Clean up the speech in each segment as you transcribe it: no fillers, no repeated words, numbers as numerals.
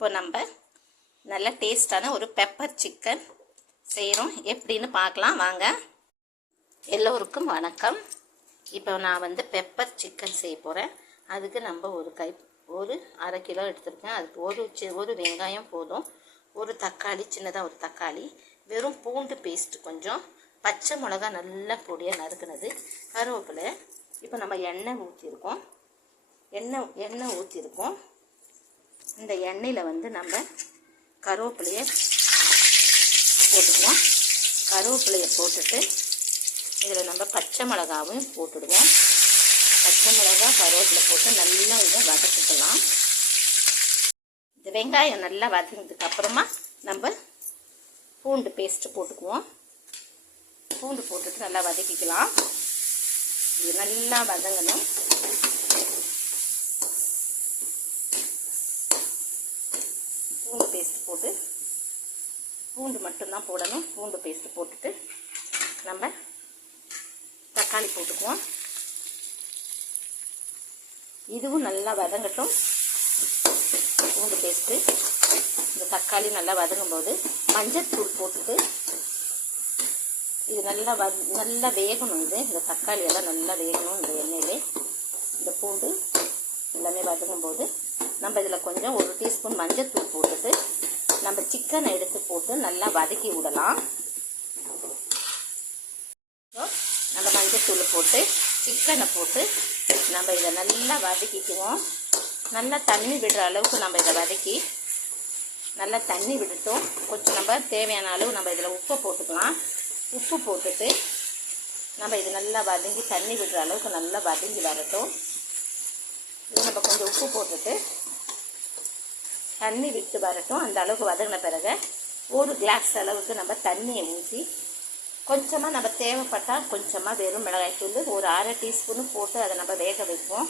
இப்போ நம்ம நல்ல டேஸ்டான ஒரு பெப்பர் சிக்கன் செய்கிறோம். எப்படின்னு பார்க்கலாம் வாங்க. எல்லோருக்கும் வணக்கம். இப்போ நான் பெப்பர் சிக்கன் செய்ய போகிறேன். அதுக்கு நம்ம ஒரு அரை கிலோ எடுத்துருக்கேன். அதுக்கு ஒரு வெங்காயம் போதும், ஒரு தக்காளி, சின்னதாக ஒரு தக்காளி, வெறும் பூண்டு பேஸ்ட் கொஞ்சம், பச்சை மிளகா நல்லா பொடியாக நறுக்குனது, கருவேப்பிலை. இப்போ நம்ம எண்ணெய் ஊற்றிருக்கோம். இந்த எண்ணெயில் நம்ம கருவேப்பிலையை போட்டுக்குவோம். கருவேப்பிலையை போட்டுட்டு இதில் நம்ம பச்சை மிளகாவும் போட்டுடுவோம். பச்சை மிளகா கருவேப்பிலை போட்டு நல்லா இதை வதக்கிக்கலாம். இந்த வெங்காயம் நல்லா வதங்கினதுக்கு அப்புறமா நம்ம பூண்டு பேஸ்ட்டு போட்டுக்குவோம். பூண்டு போட்டுட்டு நல்லா வதக்கிக்கலாம். இது நல்லா வதங்கணும். பூண்டு பேஸ்ட் போட்டு, பூண்டு மட்டும்தான் போடணும். பூண்டு பேஸ்ட் போட்டுட்டு நம்ம தக்காளி போட்டுக்குவோம். இதுவும் நல்லா வதங்கட்டும். பூண்டு பேஸ்ட்டு, இந்த தக்காளி நல்லா வதங்கும்போது மஞ்சள்தூள் போட்டுட்டு இது நல்லா வேகணும். இந்த தக்காளி எல்லாம் நல்லா வேகணும். இந்த எண்ணெயிலே இந்த பூண்டு எல்லாமே வதங்கும்போது நம்ம இதில் கொஞ்சம் 1 டீஸ்பூன் மஞ்சள்தூள் போட்டுட்டு நம்ம சிக்கனை எடுத்து போட்டு நல்லா வதக்கி விடலாம். நம்ம மஞ்சள்தூள் போட்டு சிக்கனை போட்டு நம்ம இதை நல்லா வதக்கிக்குவோம். நல்லா தண்ணி விடுற அளவுக்கு நம்ம இதை வதக்கி நல்லா தண்ணி விட்டுட்டோம். கொஞ்சம் நம்ம தேவையான அளவு நம்ம இதில் உப்பை போட்டுக்கலாம். உப்பு போட்டுட்டு நம்ம இது நல்லா வதங்கி தண்ணி விடுற அளவுக்கு நல்லா வதங்கி வரட்டும். இது நம்ம கொஞ்சம் உப்பு போட்டுட்டு தண்ணி விட்டு வரட்டும். அந்த அளவுக்கு வதங்கின பிறகு ஒரு கிளாஸ் அளவுக்கு நம்ம தண்ணியை ஊற்றி கொஞ்சமாக நம்ம தேவைப்பட்டால் கொஞ்சமாக வெறும் மிளகாய்த்தூள் ஒரு அரை டீஸ்பூனு போட்டு அதை நம்ம வேக வைப்போம்.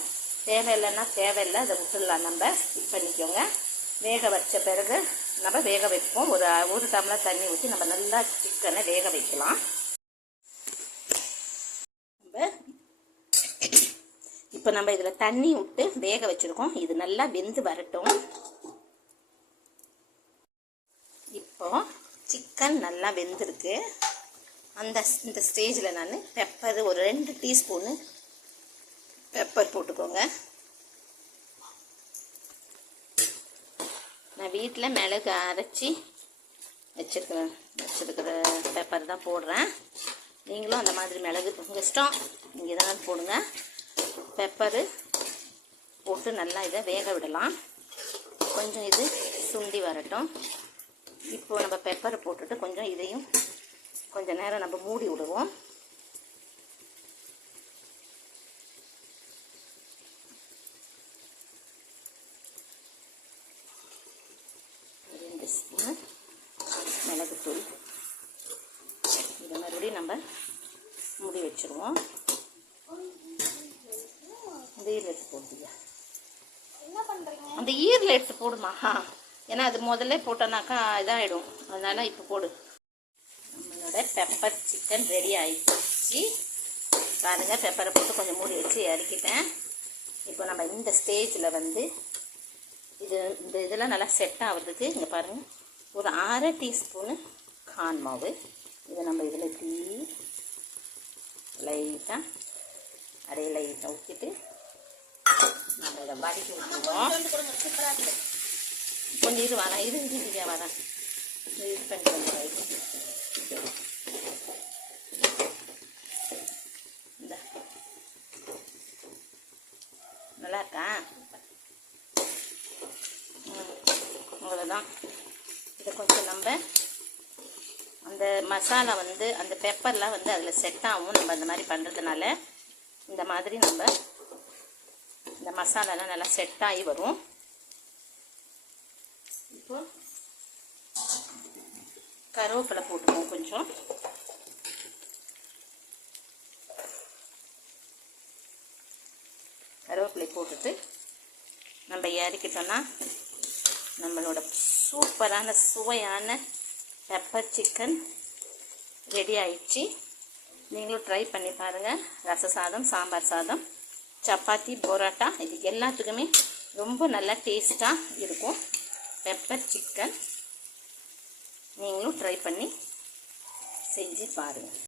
தேவையில்லைன்னா தேவையில்லை, அதை விட்டுடலாம். நம்ம ஸ்கிப் பண்ணிக்கோங்க. வேக வச்ச பிறகு நம்ம வேக வைப்போம். ஒரு டம்ளர் தண்ணி ஊற்றி நம்ம நல்லா சிக்கனை வேக வைக்கலாம். இப்போ நம்ம இதில் தண்ணி விட்டு வேக வச்சுருக்கோம். இது நல்லா வெந்து வரட்டும். இப்போ சிக்கன் நல்லா வெந்திருக்கு. இந்த ஸ்டேஜில் நான் பெப்பர் ஒரு 2 டீஸ்பூனு பெப்பர் போட்டுக்கோங்க. நான் வீட்டில் மிளகு அரைச்சி வச்சிருக்கிற பெப்பர் தான் போடுறேன். நீங்களும் அந்த மாதிரி மிளகு உங்கள் இஷ்டம், நீங்கள் எதனாலும் போடுங்க. பெப்பரு போட்டு நல்லா இதை வேக விடலாம். கொஞ்சம் இது சுண்டி வரட்டும். இப்போது நம்ம பெப்பரை போட்டுட்டு கொஞ்சம் இதையும் கொஞ்சம் நேரம் நம்ம மூடி விடுவோம். மிளகுத்தூள் இதை மறுபடியும் நம்ம மூடி வச்சுருவோம். அந்த ஈரில் எடுத்து போடுதியா? அந்த ஈரில் எடுத்து போடுமா? ஏன்னா அது முதல்ல போட்டோன்னாக்கா இதாகிடும். அதனால் இப்போ போடு. நம்மளோட பெப்பர் சிக்கன் ரெடி ஆகிடுச்சு. பாருங்கள், பெப்பரை போட்டு கொஞ்சம் மூடி வச்சு இறக்கிட்டேன். இப்போ நம்ம இந்த ஸ்டேஜில் இதெல்லாம் நல்லா செட் ஆகிறதுக்கு இங்கே பாருங்கள், ஒரு அரை டீஸ்பூனு கார்ன் மாவு. இதை நம்ம இதில் இப்படி லைட்டாக ஊற்றிட்டு நம்ம இதை வதக்கி விட்டுருவோம். கொஞ்சம் இது வரேன், இது வரேன், இது பண்ணிட்டு இந்த நல்லா இருக்கா? அவ்வளோதான். இதை கொஞ்சம் நம்ம அந்த மசாலா அந்த பெப்பர்லாம் அதில் செட் ஆகும். நம்ம அந்த மாதிரி பண்ணுறதுனால இந்த மாதிரி நம்ம இந்த மசாலாலாம் நல்லா செட் ஆகி வரும். இப்போ கருவேப்பிலை போட்டுக்குவோம். கொஞ்சம் கருவேப்பிலை போட்டுட்டு நம்ம இறக்கிட்டோன்னா நம்மளோட சூப்பரான சுவையான பெப்பர் சிக்கன் ரெடி ஆயிடுச்சு. நீங்களும் ட்ரை பண்ணி பாருங்கள். ரச சாதம், சாம்பார் சாதம், சப்பாத்தி, பரோட்டா இது எல்லாத்துக்குமே ரொம்ப நல்லா டேஸ்ட்டாக இருக்கும். பெப்பர் சிக்கன் நீங்களும் ட்ரை பண்ணி செஞ்சு பாருங்கள்.